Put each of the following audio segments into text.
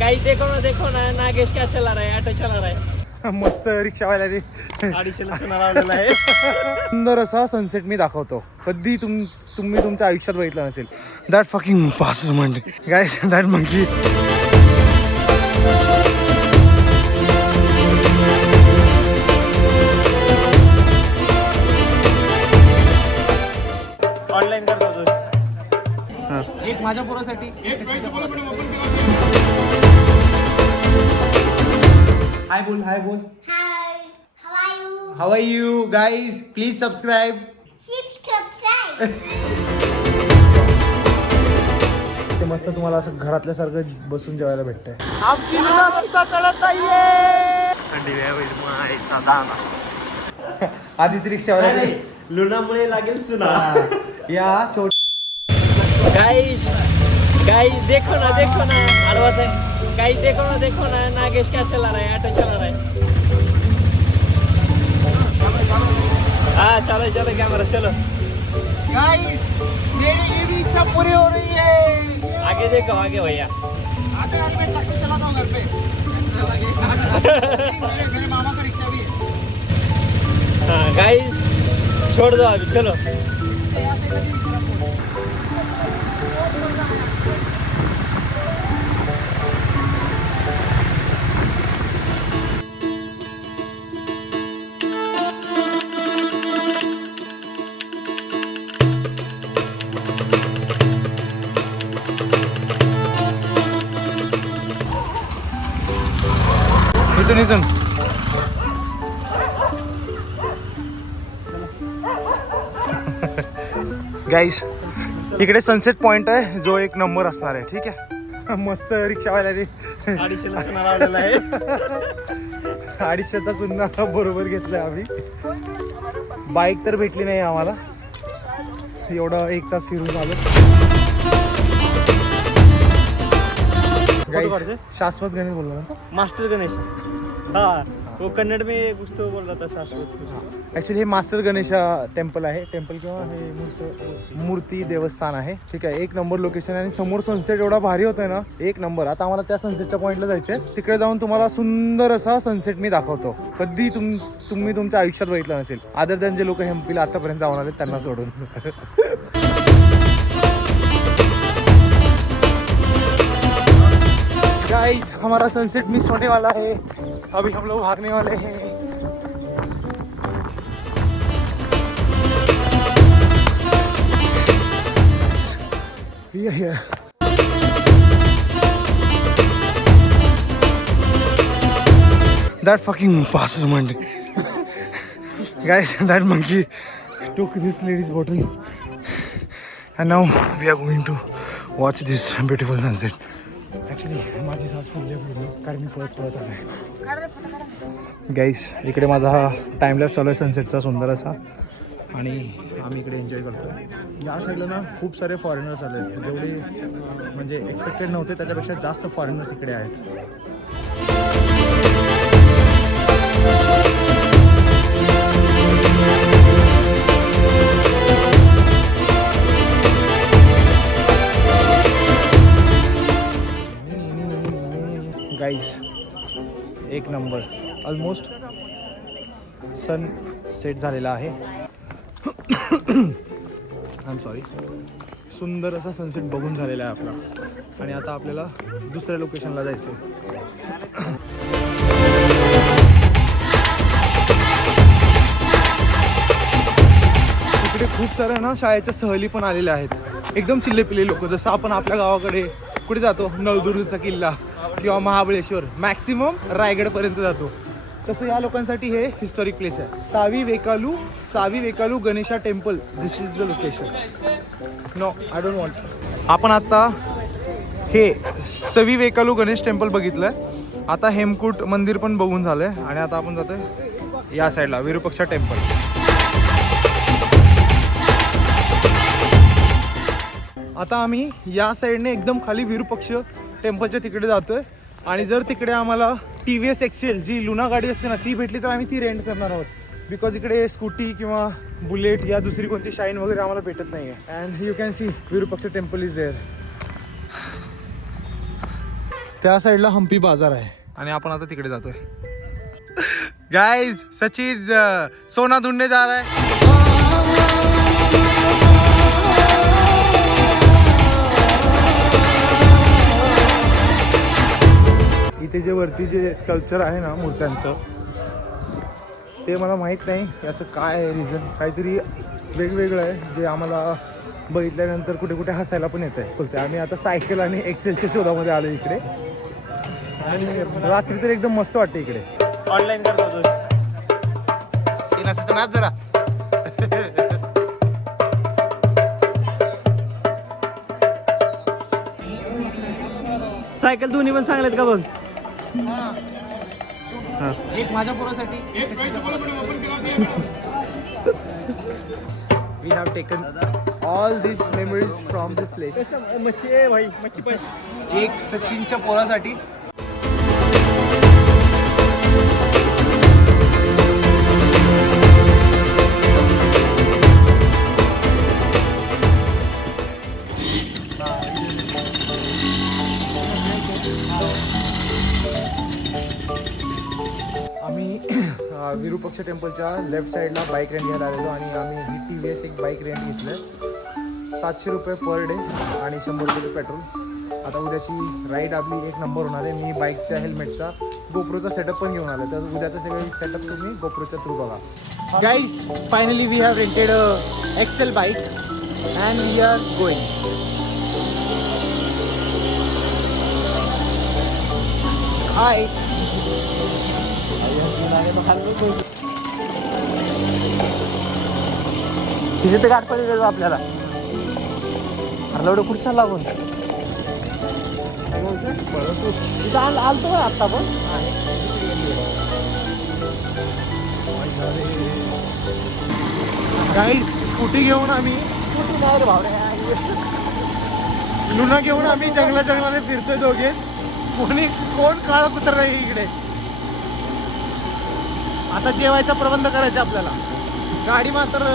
Guys देखो ना नागेश क्या चला रहा है, ऑटो चला रहा है. मस्त रिक्षावाल्याने 250 सुना लावलेला आहे. सुंदर असा सनसेट मी दाखवतो. कधी तुम्ही तुमच्या आयुष्यात बघितलं नसेल. That fucking pastor monkey guys, that monkey. Online करतो तू. एक माझ्या पोरासाठी, एक सचिनच्या पोरासाठी. हाय बोल. Hi, how are you? How are you guys? Please subscribe. Subscribe. ते मस्त तुम्हाला असं घरातल्यासारखं बसून जेवायला भेटतंय. आधीच रिक्षावाला लुणामुळे लागेल चुना. या छोट गाइस देखो ना आडवास है. गाइस देखो ना नागेश क्या चला रहा है, ऑटो चला रहा है. हाँ चलो कैमरा चलो. गाइस, मेरी ये भी इच्छा पूरी हो रही है. आगे देखो आगे भैया. आगे मैं टैक्सी चलाता हूँ घर पे. मेरे मामा का रिक्शा भी है. हाँ गाइस छोड़ दो अभी चलो. इथून गाईस, इकडे सनसेट पॉइंट आहे जो एक नंबर असणार आहे. ठीक आहे. मस्त रिक्षावाल्याने 250 सुना लावलेला आहे. 250चा चुन्ना बरोबर घेतलाय आम्ही. बाईक तर भेटली नाही आम्हाला. एवढं 1 तास फिरून आलो. गाईस, शाश्वत गणेश बोलला ना. मास्टर गणेश. हाँ वो कन्नड़ में कुछ तो बोल रहा था शाश्वत. ॲक्च्युली हे मास्टर गणेशा टेम्पल आहे. टेम्पल किंवा हे मूर्ती देवस्थान आहे. ठीक आहे. 1 नंबर लोकेशन आहे आणि समोर सनसेट एवढा भारी होतोय ना, 1 नंबर. आता आम्हाला त्या सनसेटच्या पॉईंटला जायचंय. तिकडे जाऊन तुम्हाला सुंदर असा सनसेट मी दाखवतो. कधी तुम्ही तुमच्या आयुष्यात बघितलं नसेल, अदर दॅन जे लोक हम्पीला आतापर्यंत जाऊन आले त्यांना सोडून. गाइस, हमारा सनसेट मिस होने वाला है. अभी हम लोग भागने वाले हैं. We are here. That fucking bastard monkey. Guys, that monkey took this lady's bottle. And now we are going to watch this beautiful sunset. Actually माझी सास फुलली कारण मी पळत आलो आहे. गाईस, इकडे माझा हा टाईमलॅप्स चालू आहे सनसेटचा सुंदर असा. आणि आम्ही इकडे एन्जॉय करतो. या साईडला ना खूप सारे फॉरेनर्स आले आहेत. जेवढे म्हणजे एक्सपेक्टेड नव्हते त्याच्यापेक्षा जास्त फॉरेनर्स इकडे आहेत. Guys, 1 number. Almost sunset झालेला आहे. I am sorry. सुंदर असा सनसेट बघून झालेला आहे आपला. आणि आता आपल्याला दुसऱ्या लोकेशनला जायचं आहे. इकडे खूप साऱ्या ना शाळेच्या सहली पण आलेल्या आहेत. एकदम चिल्लेपिल्ले लोक. जसं आपण आपल्या गावाकडे कुठे जातो, नळदुर्गचा किल्ला किंवा महाबळेश्वर, मॅक्सिमम रायगडपर्यंत जातो, तसं या लोकांसाठी हे हिस्टॉरिक प्लेस आहे. सावी वेकालू Ganesha temple. This is the location. No, I don't want. आपण आता हे सवी वेकालू गणेश टेम्पल बघितलं आहे. आता हेमकूट मंदिर पण बघून झालं आहे. आणि आता आपण जातोय या साईडला विरूपाक्ष टेम्पल. आता आम्ही या साईडने एकदम खाली विरूपाक्ष टेम्पलच्या तिकडे जातोय. आणि जर तिकडे आम्हाला TVS एक्सेल जी लुना गाडी असते ना ती भेटली तर आम्ही ती रेंट करणार आहोत. बिकॉज इकडे स्कूटी किंवा बुलेट या दुसरी कोणती शाईन वगैरे आम्हाला भेटत नाही आहे. And you can see Virupaksha temple is there. त्या साईडला हम्पी बाजार आहे आणि आपण आता तिकडे जातोय. गाइस सचिन सोना ढूंढने जा रहा है. इथे जे वरती जे स्कल्पचर आहे ना मूर्त्यांचं, ते मला माहीत नाही याचं काय आहे रिझन. काहीतरी वेगवेगळं आहे जे आम्हाला बघितल्यानंतर कुठे कुठे हसायला पण येत आहे. बोलते आम्ही आता सायकल आणि एक्सेलच्या शोधामध्ये आलो इकडे आणि रात्री तर एकदम मस्त वाटते इकडे. ऑनलाईन करतो नाच जरा. सायकल दोन्ही पण चांगल्यात का बघ. एक माझ्या पोरासाठी, एक सचिनच्या पोरासाठी. We have taken all these memories from this place. मच्छी आहे भाई, मच्छी पाहिजे. एक सचिनच्या पोरासाठी. आम्ही विरूपक्ष टेम्पलच्या लेफ्ट साईडला बाईक रेंट घ्यायला आलेलो आणि आम्ही ही TVS एक बाईक रेंट घेतलं. 700 रुपये पर डे आणि 100 रुपये पेट्रोल. आता उद्याची राईड आपली एक नंबर होणार आहे. मी बाईकच्या हेल्मेटचा गोप्रोचा सेटअप पण घेऊन आलो, तर उद्याचा सगळं सेटअप तुम्ही गोप्रोच्या थ्रू बघा. Guys finally we have rented XL bike and we are going. Hi. तिथे तर गाठ पडली आपल्याला. हरलवडं कुठं चालला आपण. तिथं आलतो का आत्ता पण. गाईज स्कूटी घेऊन आम्ही नाही रे भावड्या. लुना घेऊन आम्ही जंगलाने फिरतोय दोघेच. कोण काळा कुत्र नाही इकडे. आता जेवायचा प्रबंध करायचा आपल्याला. गाडी मात्र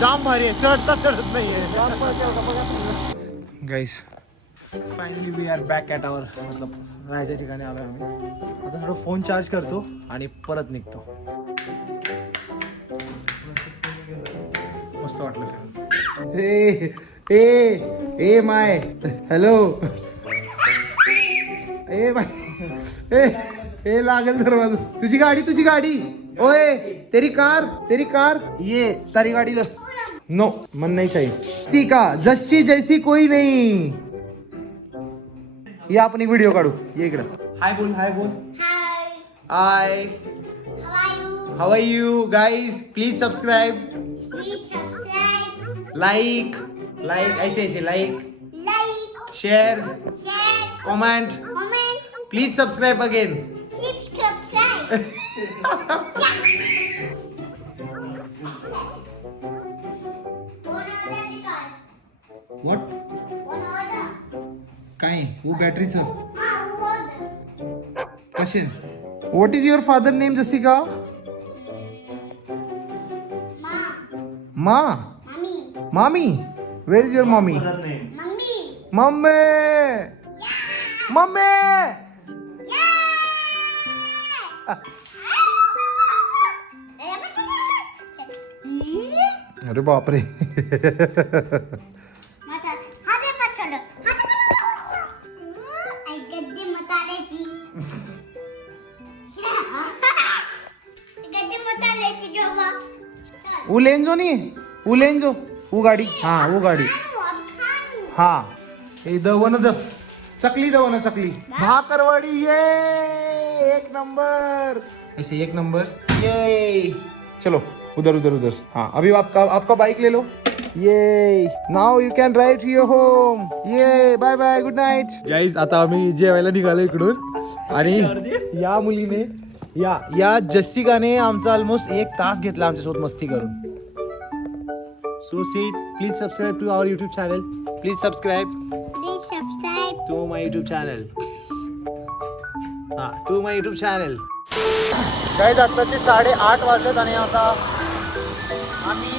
जाम भारी आहे, चढत नाहीये. Guys finally we are back at our मतलब राहायच्या ठिकाणी आलो आम्ही. आता थोडं फोन चार्ज करतो आणि परत निघतो. मस्त वाटलं फिरून. ए माय हॅलो. ए माय ए लागेल दरवाजा. तुझी गाडी ओए तेरी कार ये तारी गाड़ी लो. नो मन नहीं चाहिए. किसी का जस्सी जैसी कोई नहीं. ये आपण एक व्हिडिओ काढू. ये इकडं. हाय बोल. Hi. Hi. How are you? How are you guys. Please subscribe. Please subscribe. Like ऐसे like Like. Share Share. Comment. Comment. Please subscribe again. Subscribe. What काय वो बॅटरीचं कसे. What is your father name Jessica. मा मामी. Where is your mummy. Mummy. अरे बापरे. उलेंजो वो गाड़ी. हाँ वो गाड़ी. हाँ दवन चकली भाकरवाड़ी. ये एक नंबर. ऐसे एक नंबर. ये चलो उधर. हाँ अभी आपका बाइक ले लो. Yeah now you can drive to your home. Yeah bye good night. Guys आता आम्ही जेवायला निघालो इकडून आणि या मुलीने या जस्टिकाने आमचा ऑलमोस्ट 1 तास घेतला आमच्यासोबत मस्ती करून. So seat please subscribe to our YouTube channel. Please subscribe to my YouTube channel. हां to my YouTube channel. Guys आत्ताचे 8:30 वाजलेत आणि आता आम्ही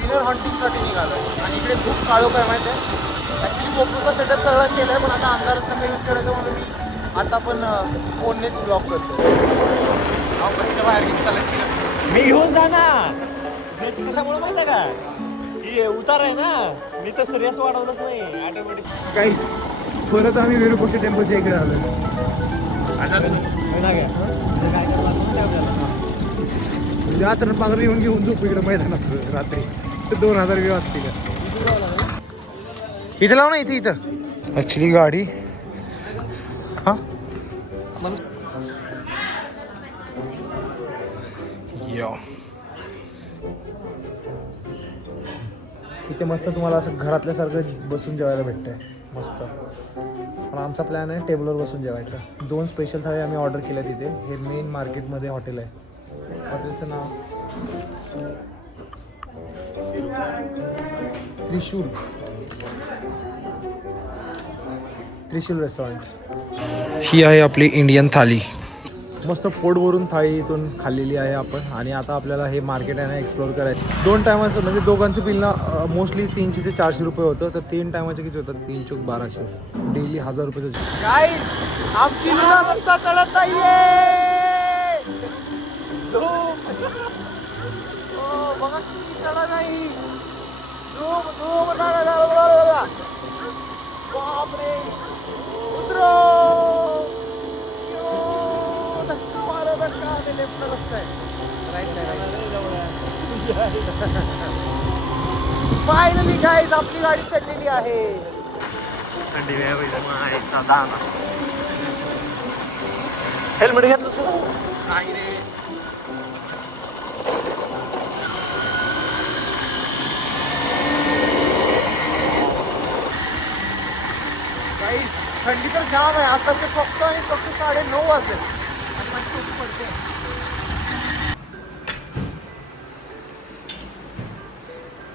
डिनर हंटिंगसाठी निघालो आणि इकडे खूप काळोख आहे माहिती आहे. ॲक्च्युली गोप्रोचा सेटअप सगळं केलं आहे, पण आता अंधारात कसं यूज करायचं म्हणून मी आता पण फोननेच ब्लॉग करतो. कशा बाहेर घेऊन चालायची मी घेऊन जा ना. कशामुळे माहिती आहे का? ही उतार आहे ना, मी तर सिरियस वाढवलंच नाही ऑटोमॅटिक. काहीच. परत आम्ही विरूपाक्ष टेम्पलच्या इकडे आलो. रात्र पांघर येऊन घेऊन झोपू इकडे मैदानात रात्री. तर 2000 व्यू असतील. इथं लाव ना, इथं ॲक्च्युली गाडी हां इथे मस्त तुम्हाला असं घरातल्यासारखं बसून जेवायला भेटतंय मस्त. पण आमचा प्लॅन आहे टेबलवर बसून जेवायचा. 2 स्पेशल थाळी आम्ही ऑर्डर केल्या तिथे. हे मेन मार्केटमध्ये हॉटेल आहे. हॉटेलचं नाव त्रिशूल रेस्टॉरंट. ही आहे आपली इंडियन थाली. मस्त पोट भरून थाळी इथून खाल्लेली आहे आपण. आणि आता आपल्याला हे मार्केट आहे ना एक्सप्लोअर करायचं. 2 टायमाचं म्हणजे दोघांचं बिल ना मोस्टली 300 ते 400 रुपये होतं. तर 3 टायमाचे किती होतात? 3 चोक 1200. डेली 1000 रुपयाचं. काय आमची रस्ता चढत नाहीये. बघा किती चढा नाही. बापरे उतरो. फायनली गाईज आपली गाडी चढलेली आहे. हेल्मेट घेतलं सर? नाही रे. थंडी तर जाम आहे. आताचे फक्त आणि फक्त 9:30 वाजले.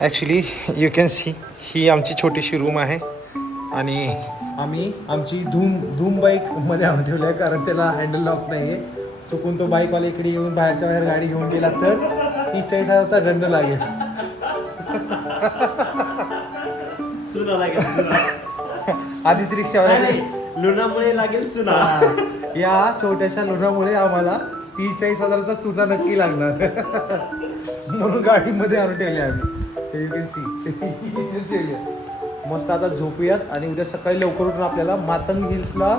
ॲक्च्युली यू कॅन सी ही आमची छोटीशी रूम आहे. आणि आम्ही आमची धूम बाईकमध्ये आणून ठेवलं आहे, कारण त्याला हँडल लॉक नाही आहे. चुकून तो बाईकवाला इकडे येऊन बाहेरच्या बाहेर गाडी घेऊन गेला तर 40,000चा दंड लागेल. चुना लागेल. आधीच रिक्षावाल्याने लुणामुळे लागेल चुना. या छोट्याशा लुणामुळे आम्हाला 43,000चा चुना नक्की लागणार. म्हणून गाडीमध्ये आणून ठेवले आम्ही. You can C. मस्त आता झोपूयात आणि उद्या सकाळी लवकर उठून आपल्याला मातंग हिल्सला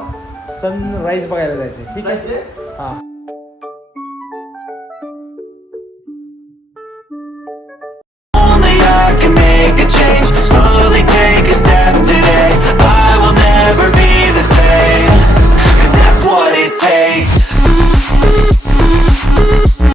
सनराईज बघायला जायचं. ठीक आहे. हां. Only I can make a change, slowly take